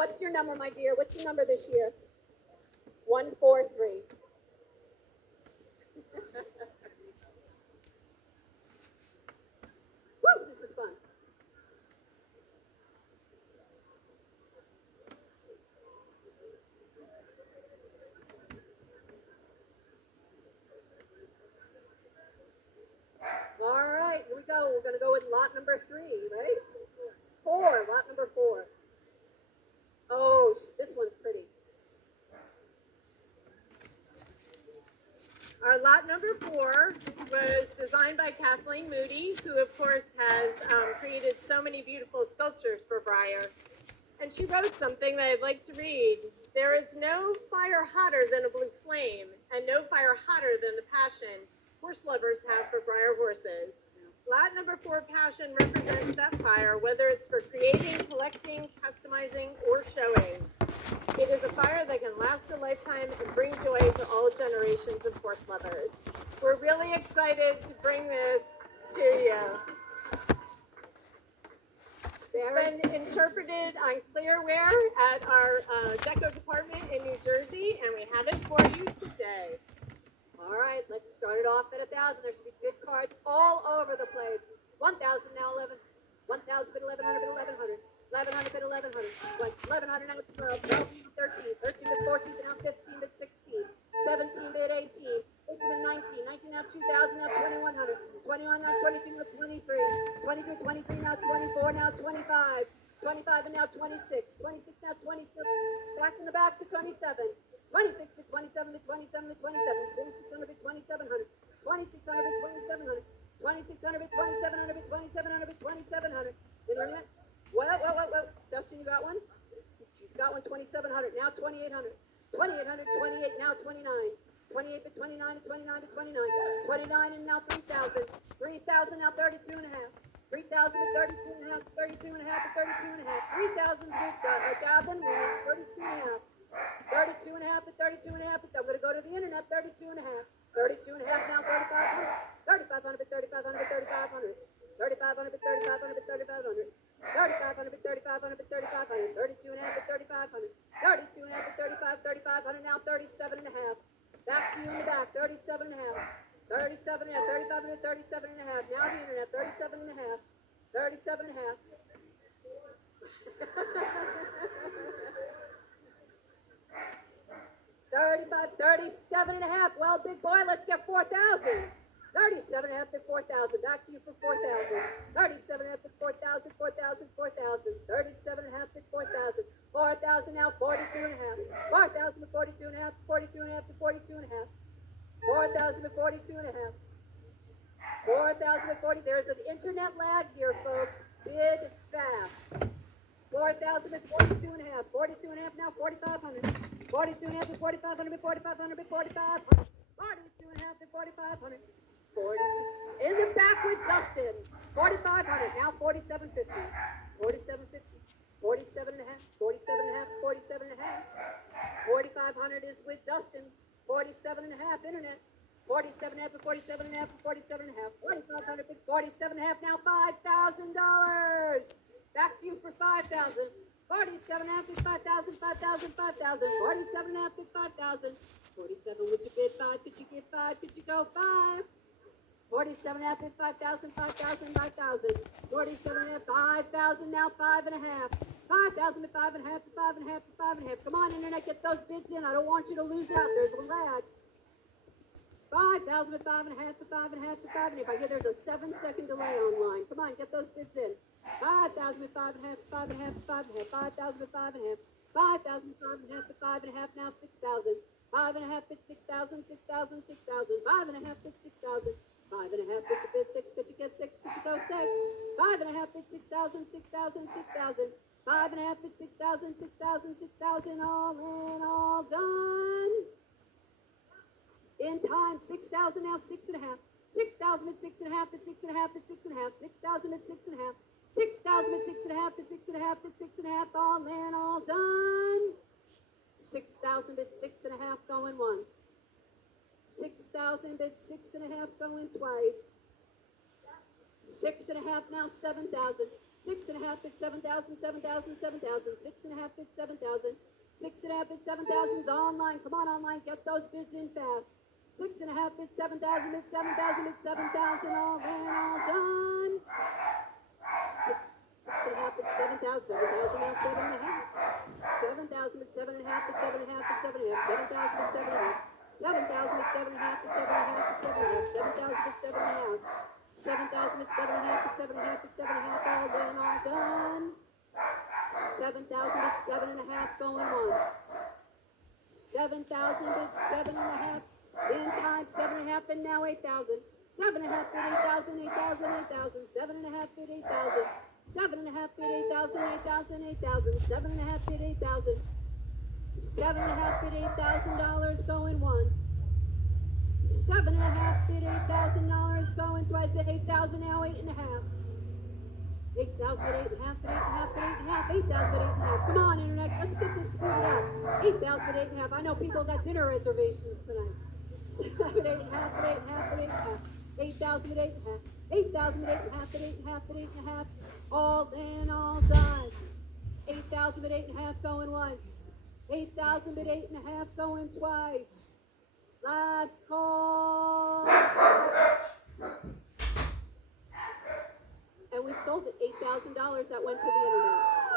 What's your number, my dear? What's your number this year? 143. Woo, this is fun. All right, here we go. We're going to go with lot number 3, right? 4, lot number 4. Oh, this one's pretty. Our lot number 4 was designed by Kathleen Moody, who of course has created so many beautiful sculptures for Breyer. And she wrote something that I'd like to read. There is no fire hotter than a blue flame, and no fire hotter than the passion horse lovers have for Breyer horses. Lot number 4 passion represents that fire, whether it's for creating, collecting, customizing, or showing. It is a fire that can last a lifetime and bring joy to all generations of horse lovers. We're really excited to bring this to you. It's been interpreted on clearware at our deco department in New Jersey, and we have it for you today. All right, let's start it off at 1,000. There should be big cards all over the place. 1,000 now, 11. 1,000 bid 1,100 bid 1,100. 1,100 bid 1,100. 1,100 now 12. 12 bid 13. 13 bid 14 bid now 15 bid 16. 17 bid 18. 18 bid 19. 19 now 2,000 now 2,100. 21 now 22 now 23. 22 23 now 24 now 25. 25 and now 26. 26 now 26. Back in the back to 27. 26 bid 27 bid 27 bid 27. 2600 bid 2,700. 2,600 bid 2,700. 2,600 bid 2,700 bid 2,700 bid 2,700. Internet. Whoa. Dustin, you got one? She's got one. 2,700. Now 2,800. 2,800. 28. Now 29. 28 bid 29 and 29 bid 29. 29 and now 3,000. 3,000 now 32 and a half. 3,000 bid 32 and a half. 32 and a half bid 32 and a half. 3,000 bid Gavin 32 and a half. 32 and a half at 32 and a half. I'm going to go to the internet. 32 and a half. 32 and a half now. 3,500. 3,500 at 3,500 at 3,500. 3,500 at 3,500 at 3,500. 3,500 at 3,500 at 3,500. 32 and a half at 3,500. 32 and a half at 3,500 now. 37 and a half. Back to you in the back. 37 and a half. 37 and a half. 3,500 at 37 and a half. Now the internet. 37 and a half. 37 and a half. 35, 37 and a half. Well, big boy, let's get 4,000. 37 and a half to 4,000. Back to you for 4,000. 37 and a half to 4,000, 4,000, 4,000. 37 and a half to 4,000. 4,000 now, 42 and a half. 4,000 to 42 and a half, 42 and a half to 42 and a half. 4,000 to 42 and a half. 4,000 to 40. There's an internet lag here, folks. Bid fast. 4,000 at 42 and a half. 42 and a half now, 4,500. 42 and a half to 4,500 at 4,500 at 4,500. 42 and a half at 4,500. 42. In the back with Dustin. 4,500 now, 4,750. 4,750. 47 and a half. 47 and a half. 47 and a half. 4,500 is with Dustin. 47 and a half internet. 47 and a half at 47 and a half. 47 and a half. 4,500 at 47 and a half now, $5,000. Back to you for 5,000. 47 and a half is 5,000, 5,000, 5,000. 47 and a half is 5,000. 47, would you bid 5? Could you give 5? Could you go 5? 47 and a half is 5,000, 5,000, 5,000. 47 and a half, 5,000 now, 5 and a half. 5,000 to 5 and a half, to 5 and a half, to 5 and a half. Come on, internet, get those bids in. I don't want you to lose out. There's a lag. 5,000 to 5 and a half, to 5 and a half, to 5 and a half. I hear there's a 7-second delay online. Come on, get those bids in. 5,000 at 5 and a half, 5 and a half, 5 and a half, 5,000 at 5 and a half, 5,000 at 5 and a half, 5 and a half, now 6,000, 5 and a half at 6,000, 6,000, 6,000, 5 and a half at 6,000, 5 and a half, could you bid 6, could you give 6, could you go 6, 5 and a half at 6,000, 6,000, 6,000, 5 and a half at 6,000, 6,000, 6,000, all in, all done. In time, 6,000 now, 6 and a half, 6,000 at 6 and a half, at 6 and a half, at 6 and a half, 6,000 at 6 and a half, 6,000 at 6 and a half, at 6 and a half, at 6 and a half, all in, all done. 6,000 at 6 and a half going once. 6,000 at 6 and a half going twice. 6 and a half now, 7,000. 6 and a half. half bid 7,000, 7,000, 7,000, 6.5 bid 7,000, 6.5 bid 7,000's online. Come on online, get those bids in fast. 6.5 bid 7,000, bid 7,000, bid 7,000, all in, all done. 6.5 bid 7,000, 7,000 now 7.5. 7,000 bid 7.5 bid 7.5 bid 7.5, 7,000 bid 7.5. 7,000 bid 7.5 bid 7.5 bid 7.5, 7,000 bid 7.5. 7,000 bid 7.5 bid 7.5 bid 7.5, all in, all done. 7,000 bid 7.5 going once. 7,000 bid 7.5 in time, 7.5 and now 8,000. 7.5 bid 8,000, 8,000, 8,000. 7.5 bid 8,000. 7.5 bid 8,000, 8,000, 8,000. 7.5 bid 8,000. 7.5 bid $8,000 going once. 7.5 bid $8,000 going twice. At 8,000 now 8.5. 8,000 bid 8.5 bid 8.5 bid 8.5. 8,000 bid 8.5. Come on, internet, let's get this figured out. 8,000 bid 8.5. I know people got dinner reservations tonight. 7 bid 8.5 bid 8.5 bid 8.5. 8,000 bid 8.5. 8,000 bid 8.5 bid 8.5 bid 8.5. All in, all done. 8,000 bid 8.5 going once. 8,000 bid 8.5 going twice. Last call. And we sold it $8,000 that went to the internet.